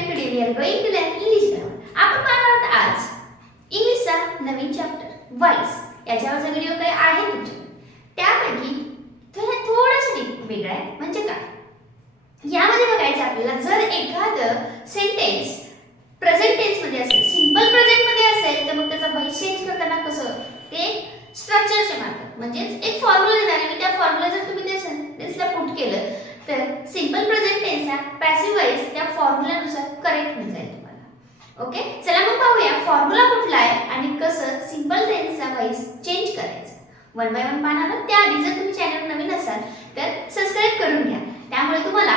student, today we are going to learn English grammar. आपण पाहणार आहोत आज इंग्लिशचा नवीन चॅप्टर व्हॉइस. याच्यावरचा व्हिडिओ काय आहे तुमच्याकडे त्यापैकी थोडंसं वेगळं आहे. म्हणजे काय यामध्ये बघायचं आपल्याला, जर एखादं सेंटेन्स प्रेझेंट टेन्स मध्ये असेल, सिंपल प्रेझेंट मध्ये असेल, तर मग त्याचा व्हॉइस चेंज करताना कसं ते स्ट्रक्चरच्या मार्फत, म्हणजे एक फॉर्म्युला देणार आहे. त्या फॉर्म्युला जर तुम्ही त्या सेंटेन्सला पुट केलं तर सिंपल प्रेझेंट टेन्सचा पॅसिव्ह व्हॉइस त्या फॉर्म्युलानुसार करेक्ट होऊन जाईल तुम्हाला. ओके, चला मग पाहूया फॉर्म्युला कुठला आहे आणि कसं सिंपल टेन्सचा व्हॉइस चेंज करायचा. वन बाय वन पाहणार आहोत. त्याआधी जर तुम्ही चॅनल नवीन असाल तर सबस्क्राइब करून घ्या. त्यामुळे तुम्हाला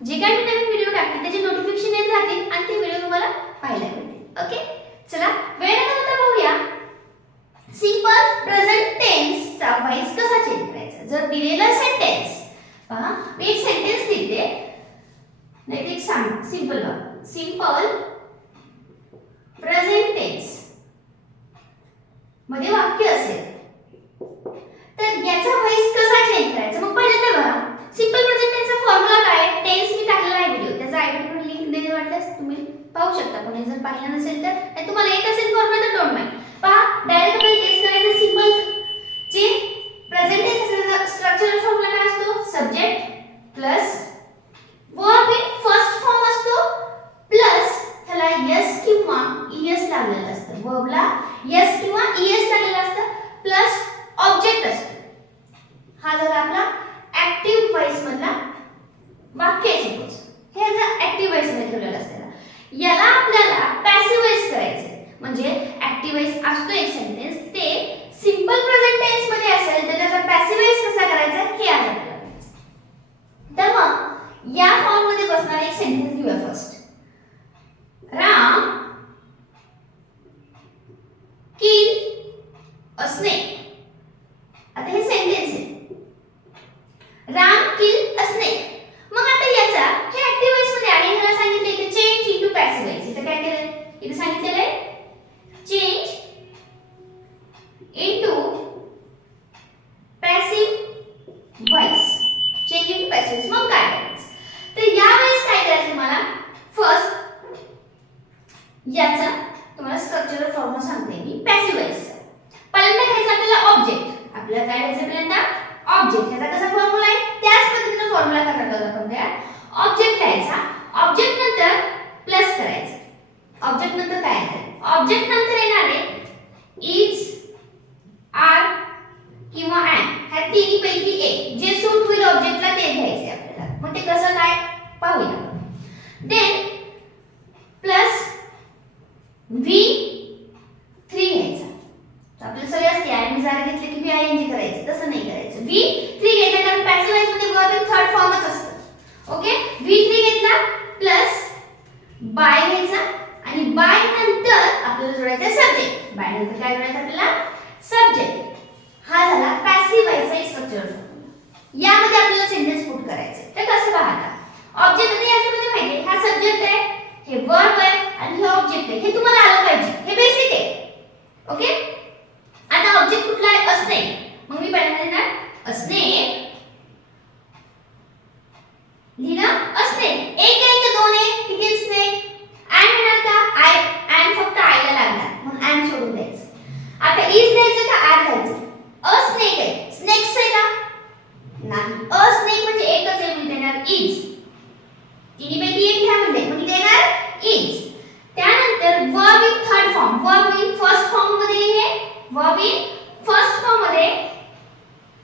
जे काही मी नवीन व्हिडिओ टाकते त्याचे नोटिफिकेशन येत राहतील आणि ते व्हिडिओ तुम्हाला पाहायला मिळतील. ओके, चला वेळ न घालवता पाहूया सिंपल प्रेझेंट टेन्सचा व्हॉइस कसा चेंज करायचा. जर दिलेला सेंटेन्स पहा, मी एक सेंटेन्स लिहिते, नाही एक सांग सिंपल प्रेझेंट टेन्स मध्ये वाक्य असेल तर याचा व्हॉइस कसा चेंज करायचा. मग पहिल्यांदा बघा सिंपल प्रेझेंट टेन्सचा फॉर्म्युला काय. टेन्स मी टाकलेला आहे व्हिडिओ, त्याचा आयबीकडून लिंक देते, वाटल्यास तुम्ही पाहू शकता. कोणी जर पाहिलं नसेल तर तुम्हाला येत असेल फॉर्म्युला तर डोंट माइंड. पहा डायरेक्ट आपल्याला टेस्ट करायचं. सिंपल जे प्रेझेंट टेन्स असेल स्ट्रक्चरल फॉर्म्युला काय असतो, subject plus verb in first form असतो प्लस ह्याला यस किंवा ईएस लागलेलं असतं. वर्बला यस किंवा ईएस लागलेलं असतं प्लस ऑब्जेक्ट असतो. हा झाला आपला ऍक्टिव्ह व्हॉइस मधला वाक्य आहे. सपोज हे जर ऍक्टिव्ह व्हॉइस मध्ये ठेवलेलं असेल, याला आपल्याला पॅसिव्ह व्हॉइस करायचं आहे. म्हणजे ऍक्टिव्ह व्हॉइस असतो एक सेंटेन्स, ते सिंपल प्रेझेंट टेन्स मध्ये असेल तर त्याचा पॅसिव्ह व्हॉइस कसा करायचा हे आज आपल्याला बघायचं. तर मग या फॉर्म मध्ये बसणार एक सेंटेन्स घेऊया. फर्स्ट, राम किल अ स्नेक. आता हे सेंटेन्स आहे, राम किल अ स्नेक. मग आता याचा हे ऍक्टिव्ह व्हॉइस मध्ये आहे, ह्याला सांगितले की चेंज इनटू पॅसिव्ह व्हॉइस. इथे काय केलं, इथे सांगितलेलं आहे change into passive voice. Change into passive voice. मग काय करायचं, तर यावेळेस काय करायचं मला, फर्स्ट याचा तुम्हाला स्ट्रक्चरल फॉर्म्युला सांगते मी पॅसिव्ह व्हॉइसचा. पहिल्यांदा घ्यायचं आपल्याला ऑब्जेक्ट. आपल्याला काय घ्यायचं पहिल्यांदा ऑब्जेक्ट. ह्याचा कसा फॉर्म्युला आहे त्याच पद्धतीने फॉर्म्युला करणार आहोत आपण. त्या ऑब्जेक्ट घ्यायचा, ऑब्जेक्ट नंतर प्लस करायचं. ऑब्जेक्ट नंतर काय आहे, ऑब्जेक्ट नंतर येणार आहे इज, आर किंवा एम. ह्या तिन्ही पैकी एक जे सूट होईल ऑब्जेक्टला ते घ्यायचे आपल्याला. मग ते कसं काय पाहूया. देन प्लस V3 घ्यायचा. तर आपल्याला सगळे असते आयएनजी जरा घेतले की VING करायचं, तसं नाही करायचं. V3 घ्यायचा कारण पॅसिव्ह व्हॉइस मध्ये वर्ब इन थर्ड फॉर्मच असतं. ओके, V3 घेतला प्लस बाय घ्यायचा आणि बाय नंतर आपल्याला जोडायचा सब्जेक्ट. बाय नंतर काय जोडायचं आपल्याला, सब्जेक्ट. हा झाला पॅसिव्ह व्हॉइसचा स्ट्रक्चरल फॉर्म्युला. यामध्ये आपल्याला सेंटेन्स पुट करायचे. तर कसं पाहता, ऑब्जेक्ट मध्ये याच्यामध्ये माहिती आहे हा सब्जेक्ट आहे, हे वर्ब आहे आणि हे ऑब्जेक्ट आहे. हे तुम्हाला आलं पाहिजे, हे बेसिक आहे. ओके, आता ऑब्जेक्ट कुठला आहे, अ स्नेक. मग मी पहिल्यांदा लिहिणार अ स्नेक. लिहिलं अ स्नेक. एक आहे की दोन आहे, किती स्नेक. एम येणार का, आय एम फक्त आयला लागणार म्हणून एम सोडून द्यायचं. आता इज द्यायचं का आर द्यायचं. अ स्नेक आहे, स्नेक्स आहे का नाही. अ स्नेक म्हणजे एकच आहे म्हणजे देणार इज. तिन्ही पैकी एक घ्या म्हणजे मग देणार इज. त्यानंतर verb in third form. Verb in first form मध्ये हे वर्ब इन फर्स्ट फॉर्म मध्ये,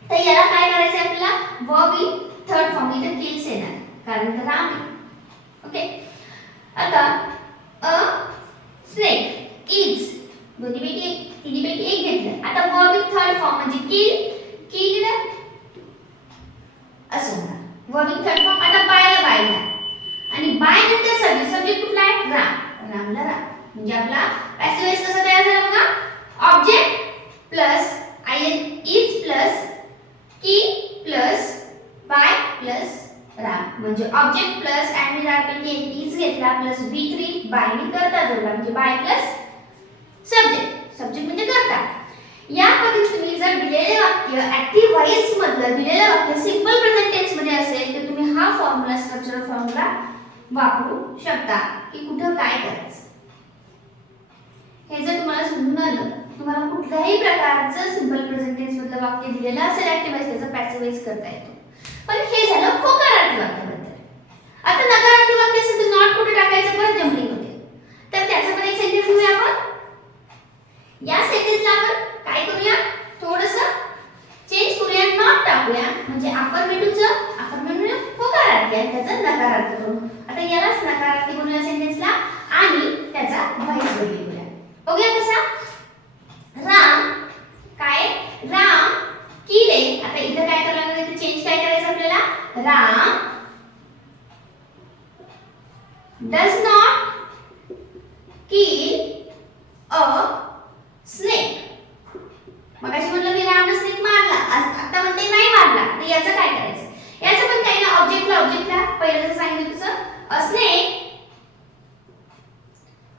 तर याला काय करायचं आपल्याला, वर्ब इन थर्ड फॉर्म. इथे किल्स येणार कारण तर राम आहे. ओके, आता अ स्नेक इज तिन्ही पैकी एक घेतलं. आता वर्ब इन थर्ड फॉर्म म्हणजे किल्ड असं होणार वर्ब इन थर्ड फॉर्म. आता बायला आणि बाय नंतर सब्जेक्ट कुठला आहे, राम. रामला राम म्हणजे आपला पॅसिव्ह व्हॉइस कसा तयार झाला बघा, object plus ion is plus की प्लस बाय प्लस राम. म्हणजे ऑब्जेक्ट प्लस आणि पैकी एक इज घेतला प्लस V3 बाय ने करता जोडला म्हणजे बाय प्लस सब्जेक्ट. सब्जेक्ट म्हणजे करता. या पद्धतीने तुम्ही जर दिलेले वाक्य ऍक्टिव्ह व्हॉइस मधलं दिलेलं वाक्य सिंपल प्रेझेंट टेन्स मध्ये असेल तर तुम्ही हा फॉर्म्युला स्ट्रक्चरल फॉर्म्युला वापरू शकता की कुठं काय करायचं. हे जर तुम्हाला समजून आलं, तुम्हाला कुठल्याही प्रकारचं सिंपल प्रेझेंट टेन्स मधलं वाक्य दिलेलं असेल ऍक्टिव्हाइज त्याचं पॅसिव्हाइज करता येतो. पण हे झालं होकारार्थी वाक्याबद्दल. आता नकारार्थी वाक्य असेल तर नॉट कुठे टाकायचं, परत जम्पलिंग होते. तर त्याचं पण एक सेंटेन्स घेऊया आपण. या सेंटेन्सला आपण काय करूया, थोडंसं चेंज करूया, नॉट टाकूया. म्हणजे अफर्मेटिव्हचं होकारार्थी आहे, त्याचं नकारार्थी करू. आता यालाच नकारार्थी बनवूया सेंटेन्सला आणि त्याचा व्हॉइस बदलूया. बघूया कसा. राम किले. आता इथं काय करायला लागलं, इथे चेंज काय करायचं आपल्याला. Ram does not kill a snake. मगाशी म्हटलं मी रामने स्नेक मारला, आता म्हणते नाही मारला. तर याचं काय करायचं, याचं पण काही ना ऑब्जेक्टला पहिलं जसं सांगितलं तसं अ स्नेक.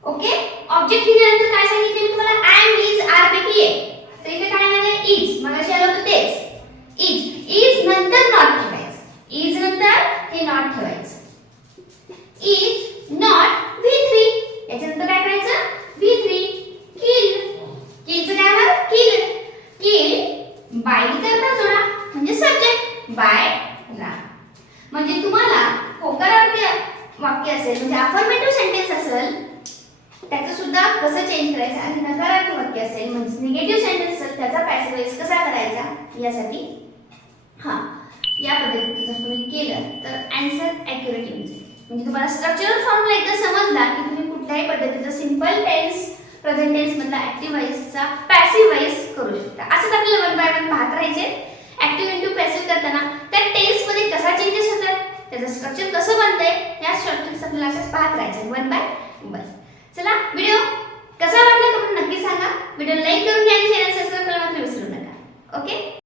ओके, ऑब्जेक्ट लिहिल्यानंतर काय सांगितलं मी तुम्हाला, एम इज आर पैकी आहे. तर इथे काय येणार आहे, इज. मगाशी आलं होतं तेच, इज नंतर नॉट ठेवायचं. इज नंतर हे नॉट ठेवायचं. Is not V3. याच्यानंतर काय करायचं, V3. किल. किलचं काय होणार, किल बाय करता जोडा म्हणजे सब्जेक्ट बाय राम. म्हणजे तुम्हाला होकारार्थी वाक्य असेल म्हणजे अफर्मेटिव्ह सेंटेन्स असेल त्याचं सुद्धा कसं चेंज करायचं, आणि नकारार्थी वाक्य असेल म्हणजे निगेटिव्ह सेंटेन्स असेल त्याचा पॅसिव्हाइज कसा करायचा, यासाठी या पद्धतीने जर तुम्ही केलं तर आन्सर ॲक्युरेट येईल. म्हणजे तुम्हाला स्ट्रक्चरल फॉर्म्युला एकदा समजला की तुम्ही कुठल्याही पद्धतीचं सिंपल टेन्स प्रेझेंट टेन्स मधला ॲक्टिव्हाइजचा पॅसिव्हाइज करू शकता. असंच आपल्याला 1 बाय 1 पाहत राहायचे. ॲक्टिव्ह इनटू पॅसिव्ह करताना त्या टेन्स मध्ये कसा चेंजेस होतात, त्याचं स्ट्रक्चर कसं बनतंय, या स्ट्रक्चर्स आपल्याला अशाच पाहत राहायचे 1 बाय 1. चला, व्हिडिओ कसा वाटला कमेंट नक्की सांगा. व्हिडिओ लाईक करून घ्या आणि चॅनल सबस्क्राइब करायला विसरू नका. ओके.